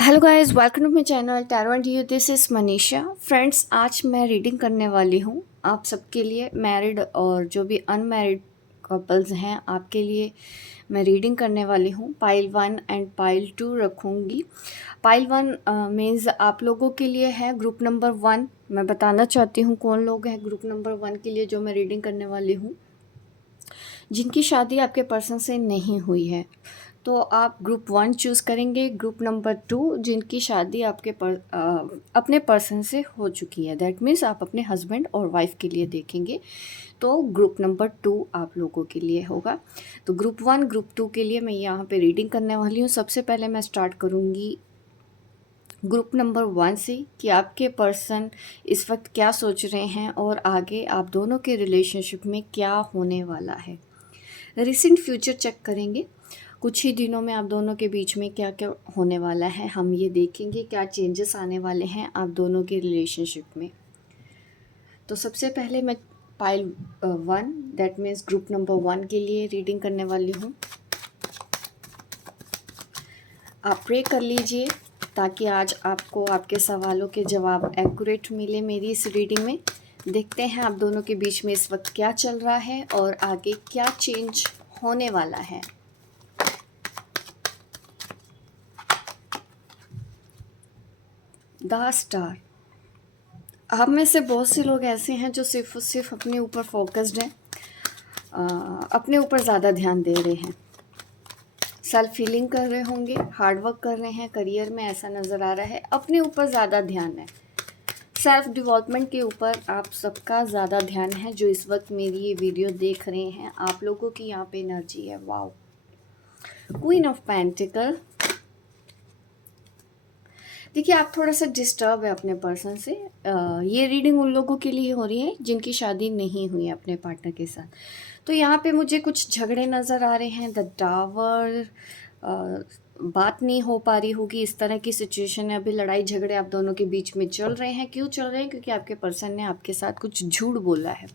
Hello guys, welcome to my channel tarot and you. This is Manisha. Friends, आज मैं reading करने वाली हूँ आप सबके लिए, मैरिड और जो भी अनमैरिड कपल्स हैं आपके लिए मैं रीडिंग करने वाली हूँ। पाइल 1 एंड पाइल 2 रखूँगी। पाइल 1 मीन्स आप लोगों के लिए है। ग्रुप नंबर 1 मैं बताना चाहती हूँ कौन लोग हैं ग्रुप नंबर 1 के लिए जो मैं रीडिंग करने वाली हूँ। जिनकी शादी आपके पर्सन से नहीं हुई है तो आप ग्रुप 1 चूज़ करेंगे। ग्रुप नंबर 2 जिनकी शादी आपके अपने पर्सन से हो चुकी है, दैट मीन्स आप अपने हस्बैंड और वाइफ के लिए देखेंगे तो ग्रुप नंबर 2 आप लोगों के लिए होगा। तो ग्रुप 1 ग्रुप 2 के लिए मैं यहाँ पे रीडिंग करने वाली हूँ। सबसे पहले मैं स्टार्ट करूँगी ग्रुप नंबर 1 से कि आपके पर्सन इस वक्त क्या सोच रहे हैं और आगे आप दोनों के रिलेशनशिप में क्या होने वाला है। रिसेंट फ्यूचर चेक करेंगे, कुछ ही दिनों में आप दोनों के बीच में क्या क्या होने वाला है, हम ये देखेंगे क्या चेंजेस आने वाले हैं आप दोनों के रिलेशनशिप में। तो सबसे पहले मैं pile 1 that means group number 1 के लिए रीडिंग करने वाली हूँ। आप प्रे कर लीजिए ताकि आज आपको आपके सवालों के जवाब एक्यूरेट मिले मेरी इस रीडिंग में। देखते हैं आप दोनों के बीच में इस वक्त क्या चल रहा है और आगे क्या चेंज होने वाला है। The star. आप में से बहुत से लोग ऐसे हैं जो सिर्फ और सिर्फ अपने ऊपर फोकस्ड हैं, अपने ऊपर ज़्यादा ध्यान दे रहे हैं, सेल्फ फीलिंग कर रहे होंगे, हार्ड वर्क कर रहे हैं, करियर में ऐसा नज़र आ रहा है अपने ऊपर ज़्यादा ध्यान है। सेल्फ डेवलपमेंट के ऊपर आप सबका ज़्यादा ध्यान है जो इस वक्त मेरी ये वीडियो देख रहे हैं। आप लोगों की यहाँ पे एनर्जी है। Wow, queen of pentacle. देखिए, आप थोड़ा सा डिस्टर्ब है अपने पर्सन से। ये रीडिंग उन लोगों के लिए हो रही है जिनकी शादी नहीं हुई है अपने पार्टनर के साथ। तो यहाँ पे मुझे कुछ झगड़े नज़र आ रहे हैं। द टावर, बात नहीं हो पा रही होगी, इस तरह की सिचुएशन है। अभी लड़ाई झगड़े आप दोनों के बीच में चल रहे हैं। क्यों चल रहे हैं? क्योंकि आपके पर्सन ने आपके साथ कुछ झूठ बोला है।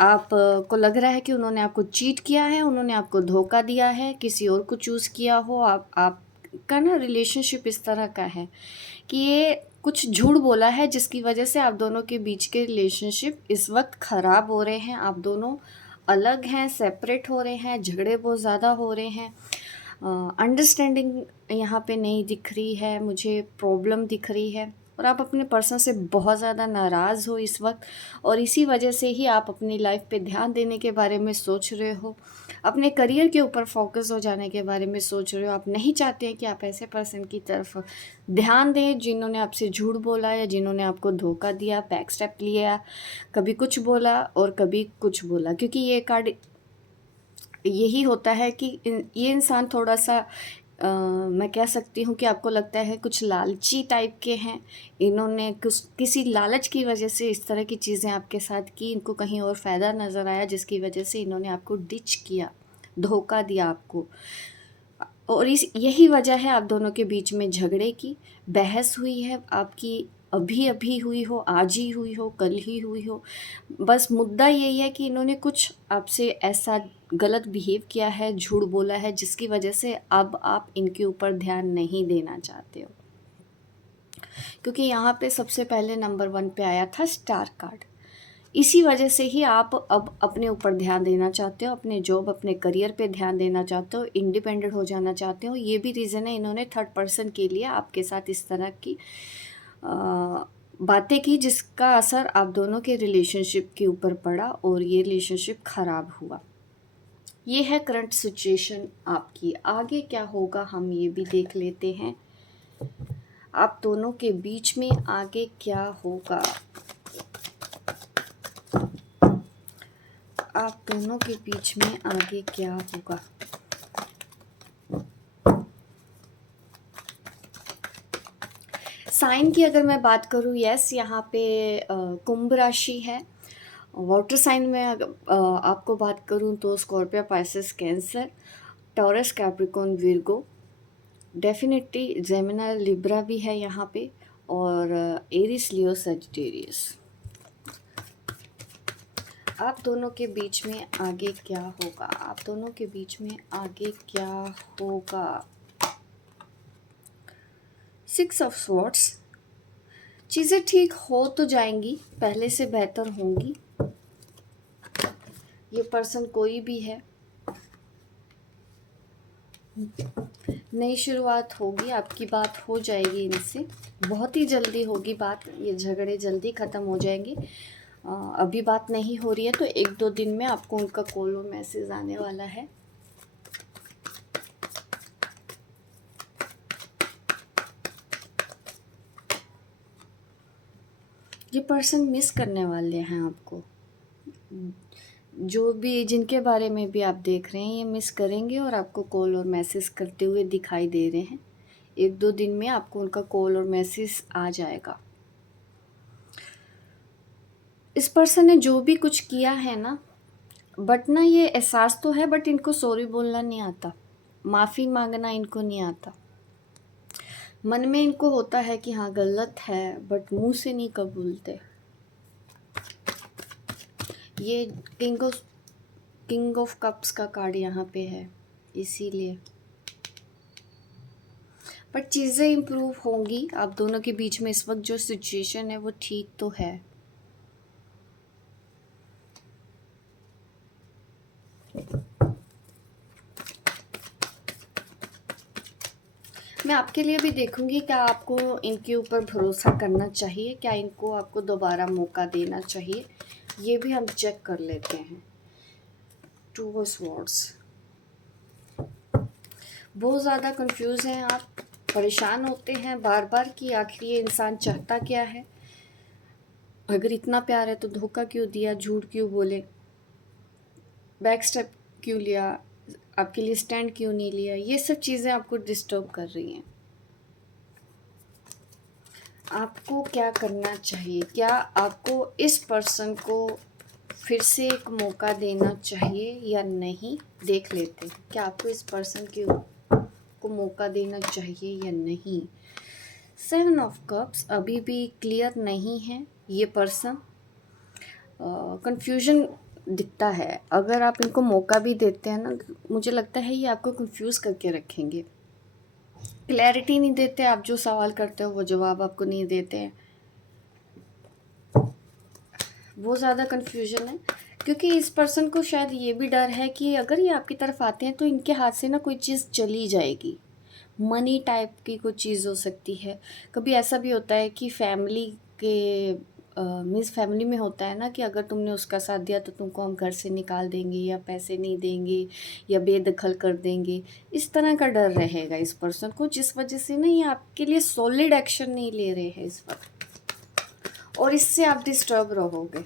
आप को लग रहा है कि उन्होंने आपको चीट किया है, उन्होंने आपको धोखा दिया है, किसी और को चूज़ किया हो। आप का ना रिलेशनशिप इस तरह का है कि ये कुछ झूठ बोला है जिसकी वजह से आप दोनों के बीच के रिलेशनशिप इस वक्त ख़राब हो रहे हैं। आप दोनों अलग हैं, सेपरेट हो रहे हैं, झगड़े बहुत ज़्यादा हो रहे हैं। अंडरस्टैंडिंग यहाँ पे नहीं दिख रही है, मुझे प्रॉब्लम दिख रही है और आप अपने पर्सन से बहुत ज़्यादा नाराज़ हो इस वक्त। और इसी वजह से ही आप अपनी लाइफ पे ध्यान देने के बारे में सोच रहे हो, अपने करियर के ऊपर फोकस हो जाने के बारे में सोच रहे हो। आप नहीं चाहते हैं कि आप ऐसे पर्सन की तरफ ध्यान दें जिन्होंने आपसे झूठ बोला या जिन्होंने आपको धोखा दिया, बैक स्टेप लिया, कभी कुछ बोला और कभी कुछ बोला। क्योंकि ये कार्ड यही होता है कि ये इंसान थोड़ा सा मैं कह सकती हूँ कि आपको लगता है कुछ लालची टाइप के हैं। इन्होंने किसी लालच की वजह से इस तरह की चीज़ें आपके साथ की, इनको कहीं और फ़ायदा नज़र आया जिसकी वजह से इन्होंने आपको डिच किया, धोखा दिया आपको। और इस यही वजह है आप दोनों के बीच में झगड़े की, बहस हुई है आपकी, अभी अभी हुई हो, आज ही हुई हो, कल ही हुई हो। बस मुद्दा यही है कि इन्होंने कुछ आपसे ऐसा गलत बिहेव किया है, झूठ बोला है जिसकी वजह से अब आप इनके ऊपर ध्यान नहीं देना चाहते हो। क्योंकि यहाँ पे सबसे पहले नंबर 1 पे आया था स्टार कार्ड। इसी वजह से ही आप अब अपने ऊपर ध्यान देना चाहते हो, अपने जॉब, अपने करियर पे ध्यान देना चाहते हो, इंडिपेंडेंट हो जाना चाहते हो। ये भी रीज़न है इन्होंने थर्ड पर्सन के लिए आपके साथ इस तरह की बातें की जिसका असर आप दोनों के रिलेशनशिप के ऊपर पड़ा और ये रिलेशनशिप ख़राब हुआ। ये है करंट सिचुएशन आपकी। आगे क्या होगा हम ये भी देख लेते हैं। आप दोनों के बीच में आगे क्या होगा, आप दोनों के बीच में आगे क्या होगा। साइन की अगर मैं बात करूँ, यस, यहाँ पे कुंभ राशि है। वाटर साइन में आपको बात करूँ तो Scorpio, Pisces, cancer, taurus, Capricorn, Virgo, definitely Gemini, Libra भी है यहाँ पे, और एरिस, लियो, सजिटेरियस। आप दोनों के बीच में आगे क्या होगा, आप दोनों के बीच में आगे क्या होगा। 6 ऑफ स्वॉर्ड्स, चीज़ें ठीक हो तो जाएंगी, पहले से बेहतर होंगी। ये पर्सन कोई भी है, नई शुरुआत होगी, आपकी बात हो जाएगी इनसे, बहुत ही जल्दी होगी बात, ये झगड़े जल्दी ख़त्म हो जाएंगे। अभी बात नहीं हो रही है तो 1-2 दिन में आपको उनका कॉल और मैसेज आने वाला है। ये पर्सन मिस करने वाले हैं आपको, जो भी जिनके बारे में भी आप देख रहे हैं ये मिस करेंगे और आपको कॉल और मैसेज करते हुए दिखाई दे रहे हैं। 1-2 दिन में आपको उनका कॉल और मैसेज आ जाएगा। इस पर्सन ने जो भी कुछ किया है ना, बट ना ये एहसास तो है, बट इनको सॉरी बोलना नहीं आता, माफ़ी मांगना इनको नहीं आता। मन में इनको होता है कि हाँ गलत है, बट मुंह से नहीं कबूलते। ये किंग ऑफ कप्स का कार्ड यहाँ पे है, इसीलिए। बट चीज़ें इम्प्रूव होंगी आप दोनों के बीच में। इस वक्त जो सिचुएशन है वो ठीक तो है। मैं आपके लिए भी देखूंगी, क्या आपको इनके ऊपर भरोसा करना चाहिए, क्या इनको आपको दोबारा मौका देना चाहिए, ये भी हम चेक कर लेते हैं। 2 ऑफ स्वॉर्ड्स, बहुत ज़्यादा कंफ्यूज हैं आप, परेशान होते हैं बार बार कि आखिर ये इंसान चाहता क्या है। अगर इतना प्यार है तो धोखा क्यों दिया, झूठ क्यों बोले, बैक स्टेप क्यों लिया, आपके लिए स्टैंड क्यों नहीं लिया, ये सब चीज़ें आपको डिस्टर्ब कर रही हैं। आपको क्या करना चाहिए, क्या आपको इस पर्सन को फिर से एक मौका देना चाहिए या नहीं, देख लेते हैं। क्या आपको इस पर्सन को मौका देना चाहिए या नहीं। 7 ऑफ कप्स अभी भी क्लियर नहीं है। ये पर्सन कंफ्यूजन दिखता है। अगर आप इनको मौका भी देते हैं ना, मुझे लगता है ये आपको कंफ्यूज करके रखेंगे, क्लैरिटी नहीं देते। आप जो सवाल करते हो वो जवाब आपको नहीं देते हैं। बहुत ज़्यादा कन्फ्यूजन है, क्योंकि इस पर्सन को शायद ये भी डर है कि अगर ये आपकी तरफ आते हैं तो इनके हाथ से ना कोई चीज़ चली जाएगी। मनी टाइप की कोई चीज़ हो सकती है। कभी ऐसा भी होता है कि फैमिली के मीन्स फैमिली में होता है ना कि अगर तुमने उसका साथ दिया तो तुमको हम घर से निकाल देंगे, या पैसे नहीं देंगे, या बेदखल कर देंगे। इस तरह का डर रहेगा इस पर्सन को, जिस वजह से ना ये आपके लिए सॉलिड एक्शन नहीं ले रहे हैं इस वक्त, और इससे आप डिस्टर्ब रहोगे।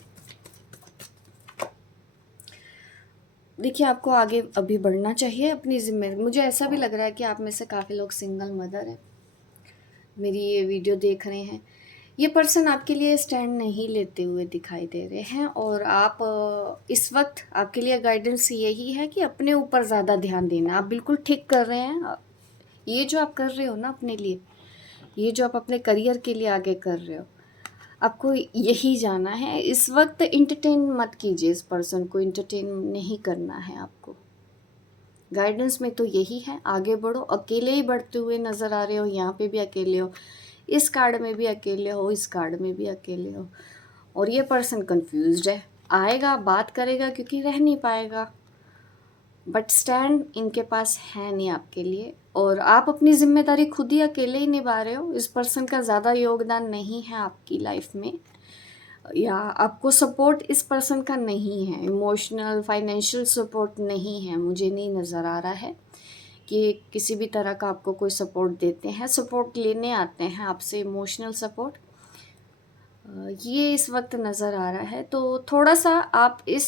देखिए, आपको आगे अभी बढ़ना चाहिए अपनी ज़िम्मेदारी। मुझे ऐसा भी लग रहा है कि आप में से काफ़ी लोग सिंगल मदर हैं, मेरी ये वीडियो देख रहे हैं। ये पर्सन आपके लिए स्टैंड नहीं लेते हुए दिखाई दे रहे हैं, और आप इस वक्त आपके लिए गाइडेंस यही है कि अपने ऊपर ज़्यादा ध्यान देना। आप बिल्कुल ठीक कर रहे हैं। ये जो आप कर रहे हो ना अपने लिए, ये जो आप अपने करियर के लिए आगे कर रहे हो, आपको यही जाना है। इस वक्त इंटरटेन मत कीजिए, इस पर्सन को इंटरटेन नहीं करना है आपको। गाइडेंस में तो यही है, आगे बढ़ो। अकेले ही बढ़ते हुए नज़र आ रहे हो, यहाँ पे भी अकेले हो, इस कार्ड में भी अकेले हो, इस कार्ड में भी अकेले हो, और ये पर्सन कंफ्यूज्ड है। आएगा, बात करेगा, क्योंकि रह नहीं पाएगा, बट स्टैंड इनके पास है नहीं आपके लिए, और आप अपनी जिम्मेदारी खुद ही अकेले ही निभा रहे हो। इस पर्सन का ज़्यादा योगदान नहीं है आपकी लाइफ में, या आपको सपोर्ट इस पर्सन का नहीं है। इमोशनल फाइनेंशियल सपोर्ट नहीं है, मुझे नहीं नज़र आ रहा है कि किसी भी तरह का आपको कोई सपोर्ट देते हैं। सपोर्ट लेने आते हैं आपसे, इमोशनल सपोर्ट, ये इस वक्त नज़र आ रहा है। तो थोड़ा सा आप इस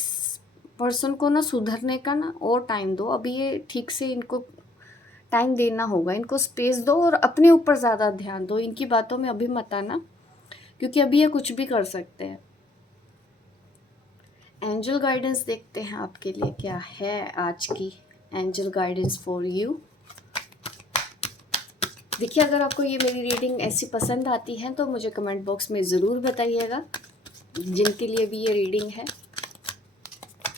पर्सन को ना सुधरने का ना और टाइम दो। अभी ये ठीक से, इनको टाइम देना होगा, इनको स्पेस दो, और अपने ऊपर ज़्यादा ध्यान दो। इनकी बातों में अभी मत आना, क्योंकि अभी ये कुछ भी कर सकते हैं। एंजल गाइडेंस देखते हैं आपके लिए क्या है आज की एंजल गाइडेंस फॉर यू। देखिए, अगर आपको ये मेरी रीडिंग ऐसी पसंद आती है तो मुझे कमेंट बॉक्स में ज़रूर बताइएगा। जिनके लिए भी ये रीडिंग है,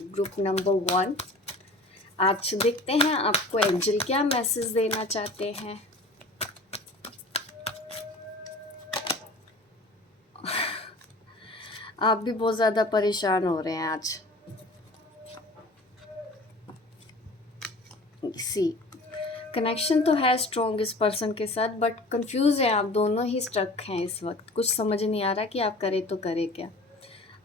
ग्रुप नंबर 1, आज देखते हैं आपको एंजल क्या मैसेज देना चाहते हैं। आप भी बहुत ज़्यादा परेशान हो रहे हैं आज। सी कनेक्शन तो है स्ट्रॉन्ग इस पर्सन के साथ, बट कंफ्यूज है आप दोनों ही, स्ट्रक हैं इस वक्त। कुछ समझ नहीं आ रहा कि आप करें तो करें क्या।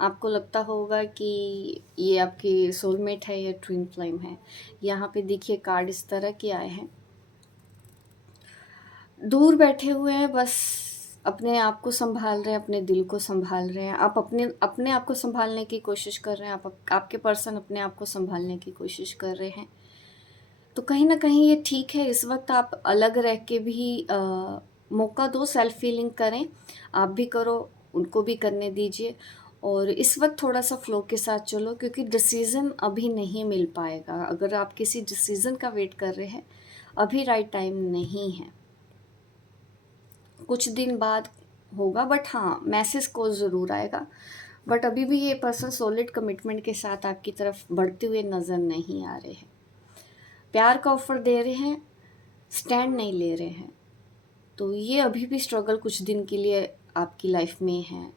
आपको लगता होगा कि ये आपकी सोलमेट है या ट्विन फ्लेम है। यहाँ पे देखिए कार्ड इस तरह के आए हैं। दूर बैठे हुए हैं, बस अपने आप को संभाल रहे हैं, अपने दिल को संभाल रहे हैं। आप अपने अपने आप को संभालने की कोशिश कर रहे हैं, आपके पर्सन अपने आप को संभालने की कोशिश कर रहे हैं। तो कहीं न कहीं ये ठीक है, इस वक्त आप अलग रह के भी मौका दो, सेल्फ फीलिंग करें। आप भी करो, उनको भी करने दीजिए। और इस वक्त थोड़ा सा फ्लो के साथ चलो, क्योंकि डिसीज़न अभी नहीं मिल पाएगा। अगर आप किसी डिसीज़न का वेट कर रहे हैं, अभी राइट टाइम नहीं है, कुछ दिन बाद होगा। बट हाँ, मैसेज को ज़रूर आएगा। बट अभी भी ये पर्सन सॉलिड कमिटमेंट के साथ आपकी तरफ बढ़ते हुए नज़र नहीं आ रहे हैं। प्यार का ऑफ़र दे रहे हैं, स्टैंड नहीं ले रहे हैं। तो ये अभी भी स्ट्रगल कुछ दिन के लिए आपकी लाइफ में है।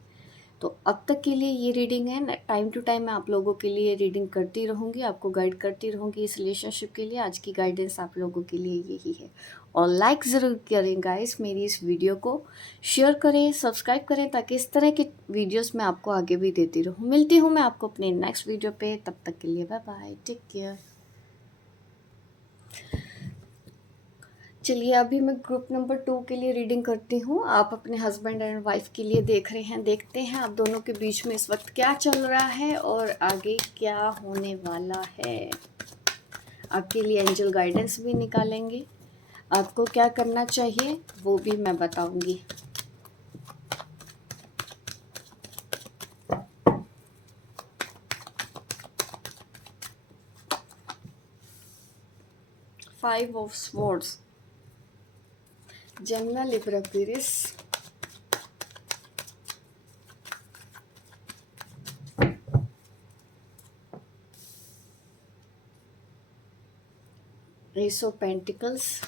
तो अब तक के लिए ये रीडिंग है। टाइम टू टाइम मैं आप लोगों के लिए रीडिंग करती रहूँगी, आपको गाइड करती रहूँगी इस रिलेशनशिप के लिए। आज की गाइडेंस आप लोगों के लिए यही है। और लाइक ज़रूर करें गाइस मेरी इस वीडियो को, शेयर करें, सब्सक्राइब करें, ताकि इस तरह के वीडियोस मैं आपको आगे भी देती रहूँ। मिलती हूँ मैं आपको अपने नेक्स्ट वीडियो पे, तब तक के लिए बाय बाय, टेक केयर। चलिए अभी मैं ग्रुप नंबर 2 के लिए रीडिंग करती हूँ। आप अपने हस्बैंड एंड वाइफ के लिए देख रहे हैं। देखते हैं आप दोनों के बीच में इस वक्त क्या चल रहा है और आगे क्या होने वाला है। आपके लिए एंजल गाइडेंस भी निकालेंगे। आपको क्या करना चाहिए वो भी मैं बताऊंगी। Five of swords, Gemini, Libra, Aquarius, S of pentacles,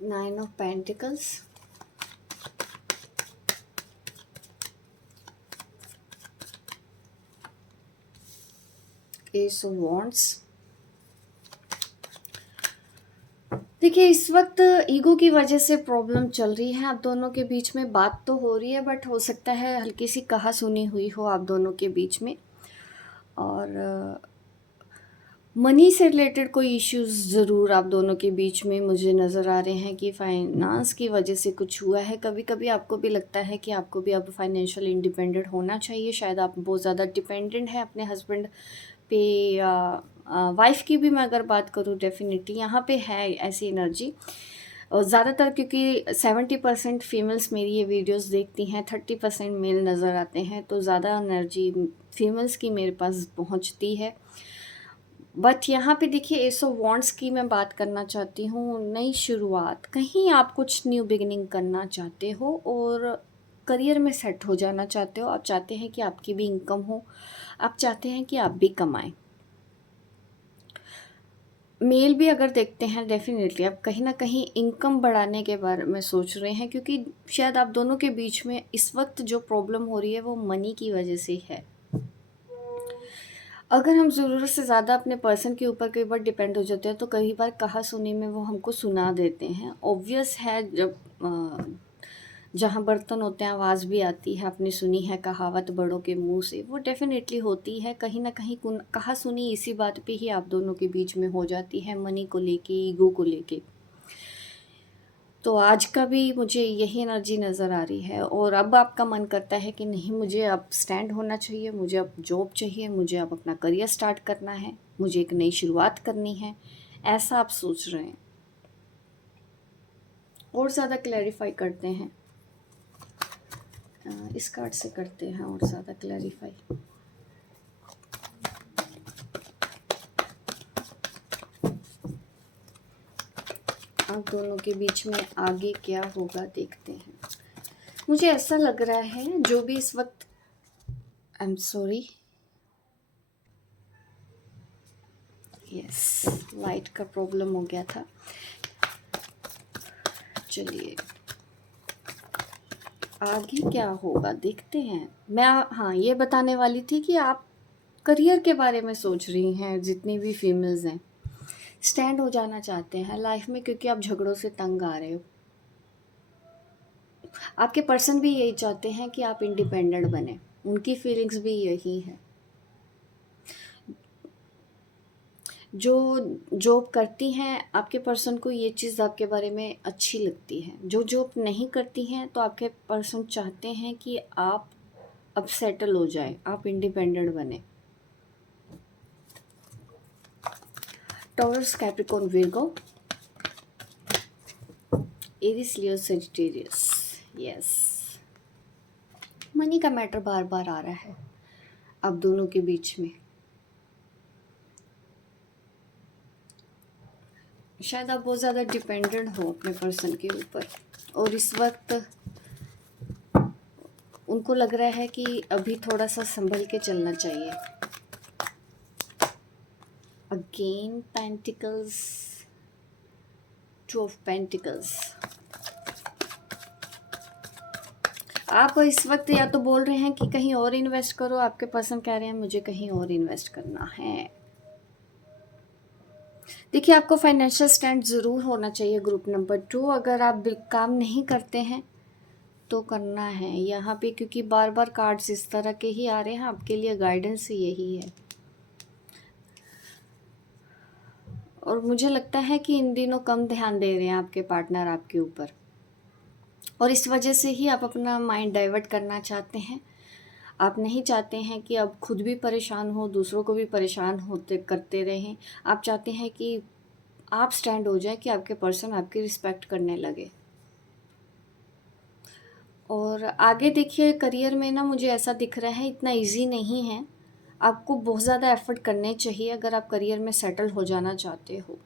nine of pentacles, S of wands. देखिए इस वक्त ईगो की वजह से प्रॉब्लम चल रही है। आप दोनों के बीच में बात तो हो रही है, बट हो सकता है हल्की सी कहा सुनी हुई हो आप दोनों के बीच में। और मनी से रिलेटेड कोई इश्यूज़ ज़रूर आप दोनों के बीच में मुझे नज़र आ रहे हैं कि फाइनेंस की वजह से कुछ हुआ है। कभी कभी आपको भी लगता है कि आपको भी अब फाइनेंशियल इंडिपेंडेंट होना चाहिए। शायद आप बहुत ज़्यादा डिपेंडेंट हैं अपने हस्बैंड पे या वाइफ की भी मैं अगर बात करूँ, डेफिनेटली यहाँ पे है ऐसी एनर्जी। और ज़्यादातर क्योंकि 70% फीमेल्स मेरी ये वीडियोस देखती हैं, 30% मेल नज़र आते हैं, तो ज़्यादा एनर्जी फीमेल्स की मेरे पास पहुँचती है। बट यहाँ पे देखिए एस ऑफ वॉन्ड्स की मैं बात करना चाहती हूँ। नई शुरुआत, कहीं आप कुछ न्यू बिगिनिंग करना चाहते हो और करियर में सेट हो जाना चाहते हो। आप चाहते हैं कि आपकी भी इनकम हो, आप चाहते हैं कि आप भी कमाएं। मेल भी अगर देखते हैं, डेफिनेटली आप कहीं ना कहीं इनकम बढ़ाने के बारे में सोच रहे हैं, क्योंकि शायद आप दोनों के बीच में इस वक्त जो प्रॉब्लम हो रही है वो मनी की वजह से है। अगर हम ज़रूरत से ज़्यादा अपने पर्सन के ऊपर कई बार डिपेंड हो जाते हैं, तो कई बार कहा सुनी में वो हमको सुना देते हैं। ऑब्वियस है, जब जहाँ बर्तन होते हैं आवाज़ भी आती है। आपने सुनी है कहावत बड़ों के मुंह से, वो डेफिनेटली होती है। कहीं ना कहीं कहा सुनी इसी बात पे ही आप दोनों के बीच में हो जाती है, मनी को लेके, ईगो को लेके। तो आज का भी मुझे यही एनर्जी नज़र आ रही है। और अब आपका मन करता है कि नहीं, मुझे अब स्टैंड होना चाहिए, मुझे अब जॉब चाहिए, मुझे अब अपना करियर स्टार्ट करना है, मुझे एक नई शुरुआत करनी है, ऐसा आप सोच रहे हैं। और ज़्यादा क्लैरिफाई करते हैं, इस कार्ड से करते हैं और ज़्यादा क्लैरिफाई। आप दोनों के बीच में आगे क्या होगा देखते हैं। मुझे ऐसा लग रहा है जो भी इस वक्त, I am sorry, yes, light का प्रॉब्लम हो गया था। चलिए आगे क्या होगा देखते हैं। मैं हाँ ये बताने वाली थी कि आप करियर के बारे में सोच रही हैं, जितनी भी फीमेल्स हैं स्टैंड हो जाना चाहते हैं लाइफ में, क्योंकि आप झगड़ों से तंग आ रहे हो। आपके पर्सन भी यही चाहते हैं कि आप इंडिपेंडेंट बने, उनकी फीलिंग्स भी यही है। जो जॉब करती हैं आपके पर्सन को ये चीज़ आपके बारे में अच्छी लगती है। जो जॉब नहीं करती हैं तो आपके पर्सन चाहते हैं कि आप अब सेटल हो जाए, आप इंडिपेंडेंट बने। टॉरस, कैप्रिकॉर्न, विर्गो, एरिस, लियो, सेजिटेरियस। यस, मनी का मैटर बार बार आ रहा है आप दोनों के बीच में। शायद आप बहुत ज़्यादा डिपेंडेंट हो अपने पर्सन के ऊपर, और इस वक्त उनको लग रहा है कि अभी थोड़ा सा संभल के चलना चाहिए। Again pentacles, two of pentacles. आप इस वक्त या तो बोल रहे हैं कि कहीं और इन्वेस्ट करो, आपके पर्सन कह रहे हैं मुझे कहीं और इन्वेस्ट करना है। देखिए आपको फाइनेंशियल स्टैंड ज़रूर होना चाहिए। ग्रुप नंबर 2, अगर आप काम नहीं करते हैं तो करना है यहाँ पे, क्योंकि बार बार कार्ड्स इस तरह के ही आ रहे हैं। आपके लिए गाइडेंस यही है, और मुझे लगता है कि इन दिनों कम ध्यान दे रहे हैं आपके पार्टनर आपके ऊपर, और इस वजह से ही आप अपना माइंड डाइवर्ट करना चाहते हैं। आप नहीं चाहते हैं कि अब खुद भी परेशान हो, दूसरों को भी परेशान होते करते रहें। आप चाहते हैं कि आप स्टैंड हो जाए, कि आपके पर्सन आपकी रिस्पेक्ट करने लगे। और आगे देखिए करियर में ना, मुझे ऐसा दिख रहा है इतना इजी नहीं है। आपको बहुत ज़्यादा एफर्ट करने चाहिए अगर आप करियर में सेटल हो जाना चाहते हो,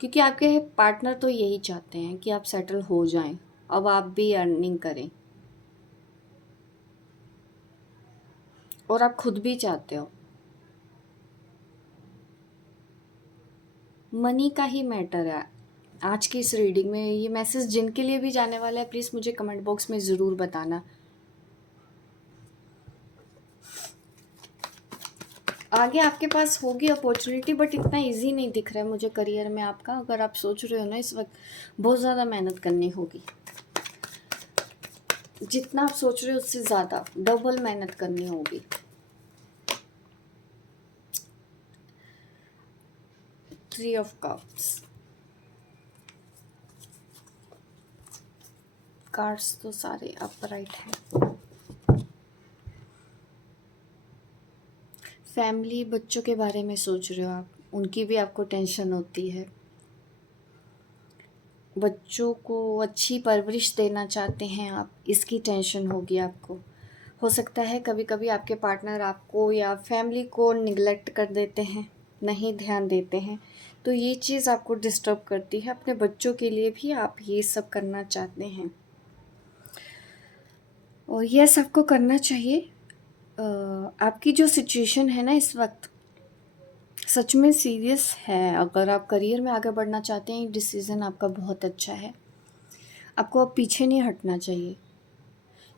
क्योंकि आपके पार्टनर तो यही चाहते हैं कि आप सेटल हो जाएं, अब आप भी अर्निंग करें, और आप खुद भी चाहते हो। मनी का ही मैटर है आज की इस रीडिंग में। ये मैसेज जिनके लिए भी जाने वाला है प्लीज़ मुझे कमेंट बॉक्स में ज़रूर बताना। आगे आपके पास होगी अपॉर्चुनिटी, बट इतना इजी नहीं दिख रहा है मुझे करियर में आपका। अगर आप सोच रहे हो ना इस वक्त बहुत ज़्यादा मेहनत करनी होगी, जितना आप सोच रहे हो उससे ज़्यादा डबल मेहनत करनी होगी। थ्री ऑफ कप्स, कार्ड्स तो सारे अपराइट हैं। फैमिली, बच्चों के बारे में सोच रहे हो आप, उनकी भी आपको टेंशन होती है। बच्चों को अच्छी परवरिश देना चाहते हैं आप, इसकी टेंशन होगी आपको। हो सकता है कभी कभी आपके पार्टनर आपको या फैमिली को निगलेक्ट कर देते हैं, नहीं ध्यान देते हैं, तो ये चीज़ आपको डिस्टर्ब करती है। अपने बच्चों के लिए भी आप ये सब करना चाहते हैं, और यह सबको करना चाहिए। आपकी जो सिचुएशन है ना इस वक्त सच में सीरियस है। अगर आप करियर में आगे बढ़ना चाहते हैं, डिसीज़न आपका बहुत अच्छा है। आपको अब पीछे नहीं हटना चाहिए,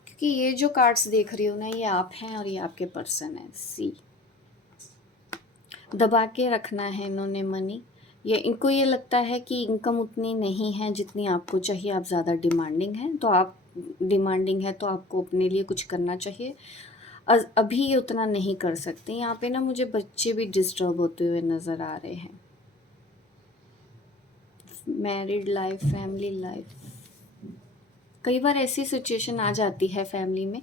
क्योंकि ये जो कार्ड्स देख रही हो ना, ये आप हैं और ये आपके पर्सन है। सी, दबा के रखना है इन्होंने मनी। ये इनको ये लगता है कि इनकम उतनी नहीं है जितनी आपको चाहिए, आप ज़्यादा डिमांडिंग हैं। तो आप डिमांडिंग है तो आपको अपने लिए कुछ करना चाहिए। अभी ये उतना नहीं कर सकते। यहाँ पे ना मुझे बच्चे भी डिस्टर्ब होते हुए नज़र आ रहे हैं। मैरिड लाइफ, फैमिली लाइफ, कई बार ऐसी सिचुएशन आ जाती है फैमिली में।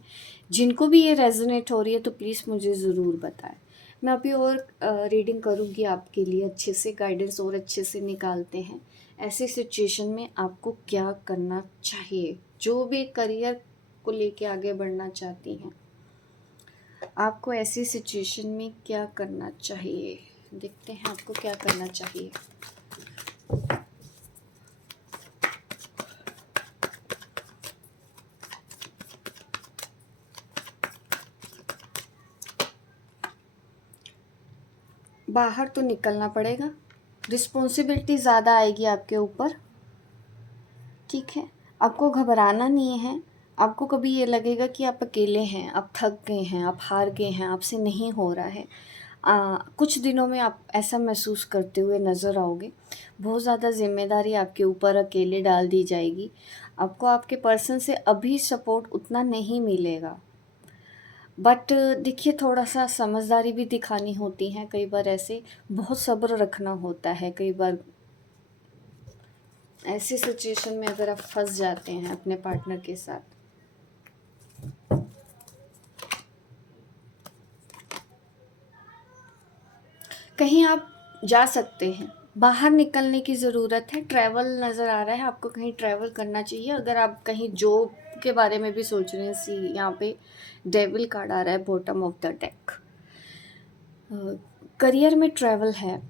जिनको भी ये रेजोनेट हो रही है तो प्लीज़ मुझे ज़रूर बताएं। मैं अभी और रीडिंग करूँगी आपके लिए, अच्छे से गाइडेंस और अच्छे से निकालते हैं। ऐसी सिचुएशन में आपको क्या करना चाहिए, जो भी करियर को लेके आगे बढ़ना चाहती हैं, आपको ऐसी सिचुएशन में क्या करना चाहिए। देखते हैं आपको क्या करना चाहिए। बाहर तो निकलना पड़ेगा, रिस्पॉन्सिबिलिटी ज़्यादा आएगी आपके ऊपर, ठीक है। आपको घबराना नहीं है, आपको कभी ये लगेगा कि आप अकेले हैं, आप थक गए हैं, आप हार गए हैं, आपसे नहीं हो रहा है, कुछ दिनों में आप ऐसा महसूस करते हुए नज़र आओगे। बहुत ज़्यादा ज़िम्मेदारी आपके ऊपर अकेले डाल दी जाएगी। आपको आपके पर्सन से अभी सपोर्ट उतना नहीं मिलेगा, बट देखिए थोड़ा सा समझदारी भी दिखानी होती है, कई बार ऐसे बहुत सब्र रखना होता है। कई बार ऐसी सिचुएशन में अगर आप फंस जाते हैं अपने पार्टनर के साथ, कहीं आप जा सकते हैं, बाहर निकलने की ज़रूरत है, ट्रैवल नज़र आ रहा है आपको, कहीं ट्रैवल करना चाहिए। अगर आप कहीं जॉब के बारे में भी सोच रहे हैं, सी यहाँ पे डेविल कार्ड आ रहा है bottom of the deck. Career में ट्रैवल है,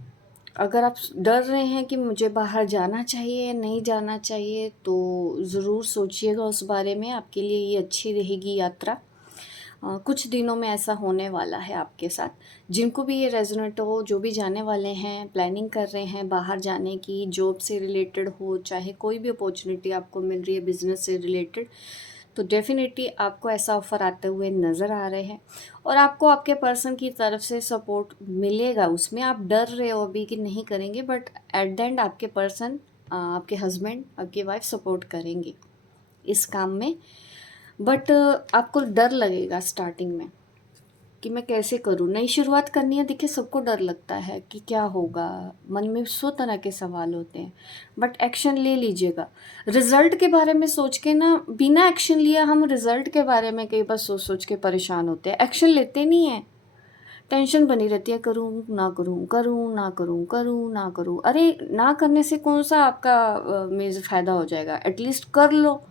अगर आप डर रहे हैं कि मुझे बाहर जाना चाहिए या नहीं जाना चाहिए, तो ज़रूर सोचिएगा उस बारे में, आपके लिए ये अच्छी रहेगी यात्रा। कुछ दिनों में ऐसा होने वाला है आपके साथ। जिनको भी ये रेजोनेट हो, जो भी जाने वाले हैं, प्लानिंग कर रहे हैं बाहर जाने की, जॉब से रिलेटेड हो, चाहे कोई भी अपॉर्चुनिटी आपको मिल रही है बिज़नेस से रिलेटेड, तो डेफ़िनेटली आपको ऐसा ऑफ़र आते हुए नज़र आ रहे हैं और आपको आपके पर्सन की तरफ से सपोर्ट मिलेगा। उसमें आप डर रहे हो अभी कि नहीं करेंगे, बट एट द एंड आपके पर्सन, आपके हस्बैंड, आपकी वाइफ सपोर्ट करेंगे इस काम में। बट आपको डर लगेगा स्टार्टिंग में कि मैं कैसे करूँ, नई शुरुआत करनी है। देखिए सबको डर लगता है कि क्या होगा, मन में 100 तरह के सवाल होते हैं, बट एक्शन ले लीजिएगा। रिज़ल्ट के बारे में सोच के ना, बिना एक्शन लिया हम रिज़ल्ट के बारे में कई बार सोच सोच के परेशान होते हैं, एक्शन लेते नहीं हैं, टेंशन बनी रहती है, करूँ ना करूँ, करूँ ना करूँ, करूँ ना करूँ। अरे ना करने से कौन सा आपका में फ़ायदा हो जाएगा, एटलीस्ट कर लो,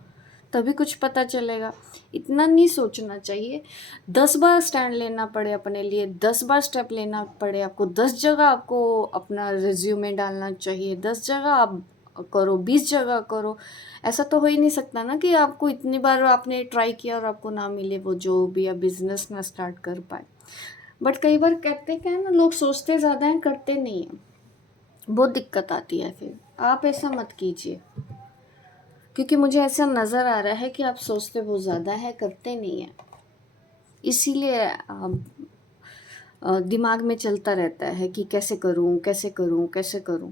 तभी कुछ पता चलेगा। इतना नहीं सोचना चाहिए। 10 बार स्टैंड लेना पड़े अपने लिए, 10 बार स्टेप लेना पड़े आपको, 10 जगह आपको अपना रिज्यूमे डालना चाहिए, 10 जगह आप करो, 20 जगह करो। ऐसा तो हो ही नहीं सकता ना कि आपको इतनी बार आपने ट्राई किया और आपको ना मिले वो जॉब या बिज़नेस ना स्टार्ट कर पाए। बट कई बार कहते क्या है ना, लोग सोचते ज़्यादा हैं, करते नहीं हैं, बहुत दिक्कत आती है फिर। आप ऐसा मत कीजिए, क्योंकि मुझे ऐसा नज़र आ रहा है कि आप सोचते बहुत ज़्यादा है, करते नहीं हैं, इसीलिए दिमाग में चलता रहता है कि कैसे करूं, कैसे करूं, कैसे करूं।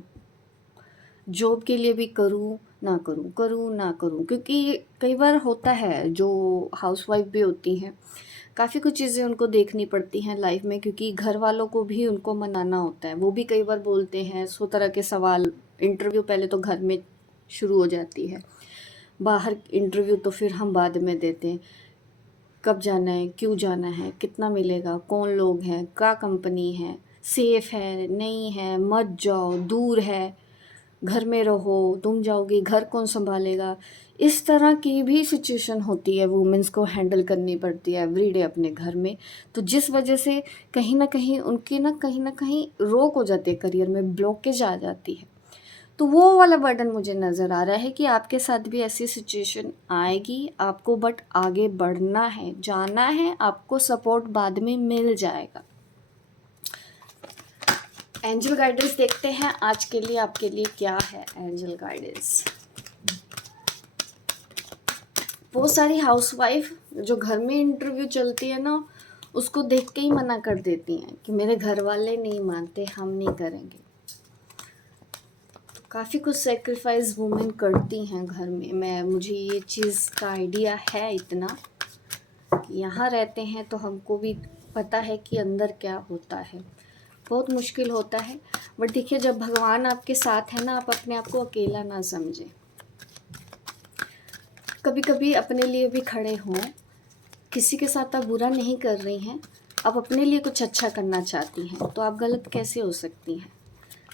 जॉब के लिए भी करूं ना करूं, करूं ना करूं, क्योंकि कई बार होता है जो हाउसवाइफ भी होती हैं, काफ़ी कुछ चीज़ें उनको देखनी पड़ती हैं लाइफ में, क्योंकि घर वालों को भी उनको मनाना होता है। वो भी कई बार बोलते हैं 100 तरह के सवाल। इंटरव्यू पहले तो घर में शुरू हो जाती है, बाहर इंटरव्यू तो फिर हम बाद में देते हैं। कब जाना है, क्यों जाना है, कितना मिलेगा, कौन लोग हैं, क्या कंपनी है, सेफ़ है, नहीं है, मत जाओ, दूर है, घर में रहो, तुम जाओगी, घर कौन संभालेगा। इस तरह की भी सिचुएशन होती है, वुमेन्स को हैंडल करनी पड़ती है एवरीडे अपने घर में। तो जिस वजह से कहीं न कहीं उनकी ना कहीं न कहीं रोक हो जाती है, करियर में ब्लॉकेज आ जाती है। तो वो वाला बर्डन मुझे नज़र आ रहा है कि आपके साथ भी ऐसी सिचुएशन आएगी आपको, बट आगे बढ़ना है, जाना है, आपको सपोर्ट बाद में मिल जाएगा। एंजल गाइडेंस देखते हैं आज के लिए, आपके लिए क्या है एंजल गाइडेंस। बहुत सारी हाउसवाइफ जो घर में इंटरव्यू चलती है ना, उसको देख के ही मना कर देती हैं कि मेरे घर वाले नहीं मानते, हम नहीं करेंगे। काफ़ी कुछ सेक्रीफाइस वुमेन करती हैं घर में। मुझे ये चीज़ का आइडिया है इतना कि यहाँ रहते हैं तो हमको भी पता है कि अंदर क्या होता है। बहुत मुश्किल होता है, बट देखिए जब भगवान आपके साथ है ना, आप अपने आप को अकेला ना समझें। कभी कभी अपने लिए भी खड़े हों। किसी के साथ आप बुरा नहीं कर रही हैं, आप अपने लिए कुछ अच्छा करना चाहती हैं, तो आप गलत कैसे हो सकती हैं।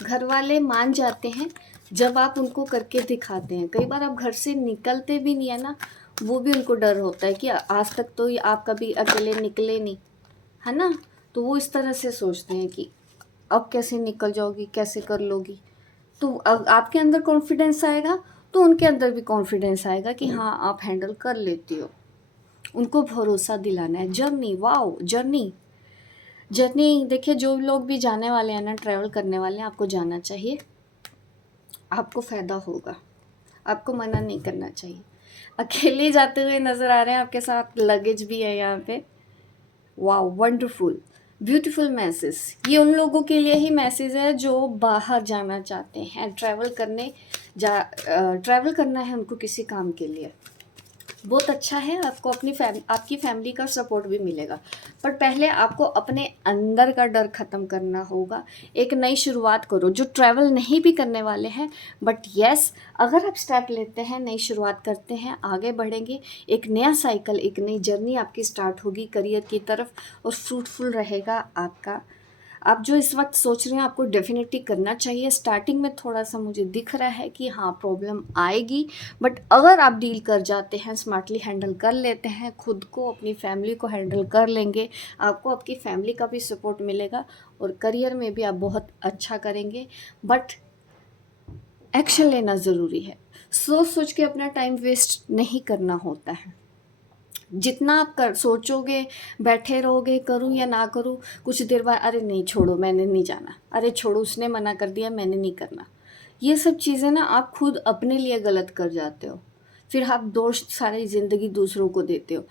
घर वाले मान जाते हैं जब आप उनको करके दिखाते हैं। कई बार आप घर से निकलते भी नहीं है ना, वो भी उनको डर होता है कि आज तक तो आप कभी अकेले निकले नहीं, है ना। तो वो इस तरह से सोचते हैं कि अब कैसे निकल जाओगी, कैसे कर लोगी। तो अब आपके अंदर कॉन्फिडेंस आएगा तो उनके अंदर भी कॉन्फिडेंस आएगा कि हाँ आप हैंडल कर लेती हो। उनको भरोसा दिलाना है। जर्नी, वाओ जर्नी, जर्नी देखिए, जो लोग भी जाने वाले हैं ना, ट्रैवल करने वाले हैं, आपको जाना चाहिए, आपको फ़ायदा होगा, आपको मना नहीं करना चाहिए। अकेले जाते हुए नज़र आ रहे हैं, आपके साथ लगेज भी है यहाँ पे। Wow, wonderful, beautiful message. ये उन लोगों के लिए ही मैसेज है जो बाहर जाना चाहते हैं, ट्रैवल करना है उनको किसी काम के लिए। बहुत अच्छा है, आपको आपकी फैमिली का सपोर्ट भी मिलेगा। पर पहले आपको अपने अंदर का डर ख़त्म करना होगा। एक नई शुरुआत करो, जो ट्रैवल नहीं भी करने वाले हैं, बट यस, अगर आप स्टेप लेते हैं, नई शुरुआत करते हैं, आगे बढ़ेंगे, एक नया साइकिल, एक नई जर्नी आपकी स्टार्ट होगी करियर की तरफ, और फ्रूटफुल रहेगा आपका। आप जो इस वक्त सोच रहे हैं, आपको डेफिनेटली करना चाहिए। स्टार्टिंग में थोड़ा सा मुझे दिख रहा है कि हाँ, प्रॉब्लम आएगी, बट अगर आप डील कर जाते हैं, स्मार्टली हैंडल कर लेते हैं, खुद को, अपनी फैमिली को हैंडल कर लेंगे, आपको आपकी फैमिली का भी सपोर्ट मिलेगा, और करियर में भी आप बहुत अच्छा करेंगे। बट एक्शन लेना ज़रूरी है। सोच सोच के अपना टाइम वेस्ट नहीं करना होता है। जितना आप कर सोचोगे, बैठे रहोगे, करूँ या ना करूँ, कुछ देर बाद अरे नहीं छोड़ो, मैंने नहीं जाना, अरे छोड़ो, उसने मना कर दिया, मैंने नहीं करना। ये सब चीज़ें ना आप खुद अपने लिए गलत कर जाते हो। फिर आप दोष सारी ज़िंदगी दूसरों को देते हो।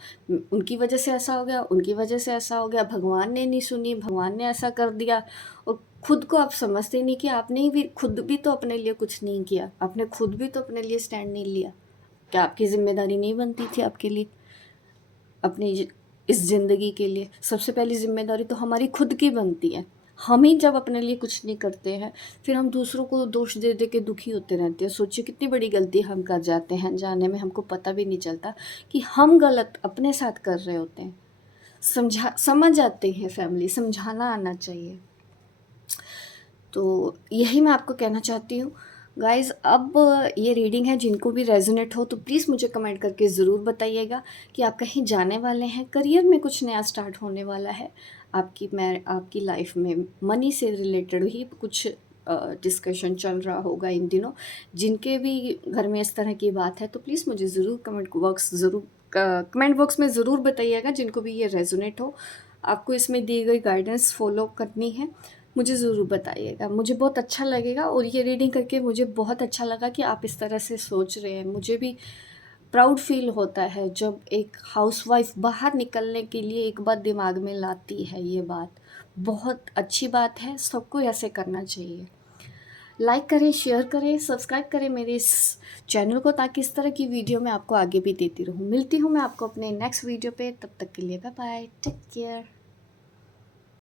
उनकी वजह से ऐसा हो गया, उनकी वजह से ऐसा हो गया, भगवान ने नहीं सुनी, भगवान ने ऐसा कर दिया, और खुद को आप समझते नहीं कि आपने भी खुद भी तो अपने लिए कुछ नहीं किया, आपने खुद भी तो अपने लिए स्टैंड नहीं लिया। क्या आपकी ज़िम्मेदारी नहीं बनती थी आपके लिए, अपनी इस ज़िंदगी के लिए? सबसे पहली ज़िम्मेदारी तो हमारी खुद की बनती है। हम ही जब अपने लिए कुछ नहीं करते हैं, फिर हम दूसरों को दोष दे दे के दुखी होते रहते हैं। सोचिए कितनी बड़ी गलती हम कर जाते हैं, जाने में हमको पता भी नहीं चलता कि हम गलत अपने साथ कर रहे होते हैं। समझ जाते हैं, फैमिली समझाना आना चाहिए। तो यही मैं आपको कहना चाहती हूँ गाइज़। अब ये रीडिंग है, जिनको भी रेजोनेट हो तो प्लीज़ मुझे कमेंट करके ज़रूर बताइएगा कि आप कहीं जाने वाले हैं, करियर में कुछ नया स्टार्ट होने वाला है, आपकी लाइफ में मनी से रिलेटेड ही कुछ डिस्कशन चल रहा होगा इन दिनों। जिनके भी घर में इस तरह की बात है, तो प्लीज़ मुझे ज़रूर कमेंट बॉक्स में ज़रूर बताइएगा, जिनको भी ये रेजोनेट हो। आपको इसमें दी गई गाइडेंस फॉलो करनी है, मुझे ज़रूर बताइएगा, मुझे बहुत अच्छा लगेगा। और ये रीडिंग करके मुझे बहुत अच्छा लगा कि आप इस तरह से सोच रहे हैं। मुझे भी प्राउड फील होता है जब एक हाउसवाइफ बाहर निकलने के लिए एक बात दिमाग में लाती है। ये बात बहुत अच्छी बात है, सबको ऐसे करना चाहिए। लाइक करें, शेयर करें, सब्सक्राइब करें मेरे इस चैनल को, ताकि इस तरह की वीडियो मैं आपको आगे भी देती रहूँ। मिलती हूँ मैं आपको अपने नेक्स्ट वीडियो पे, तब तक के लिए बाय बाय, टेक केयर।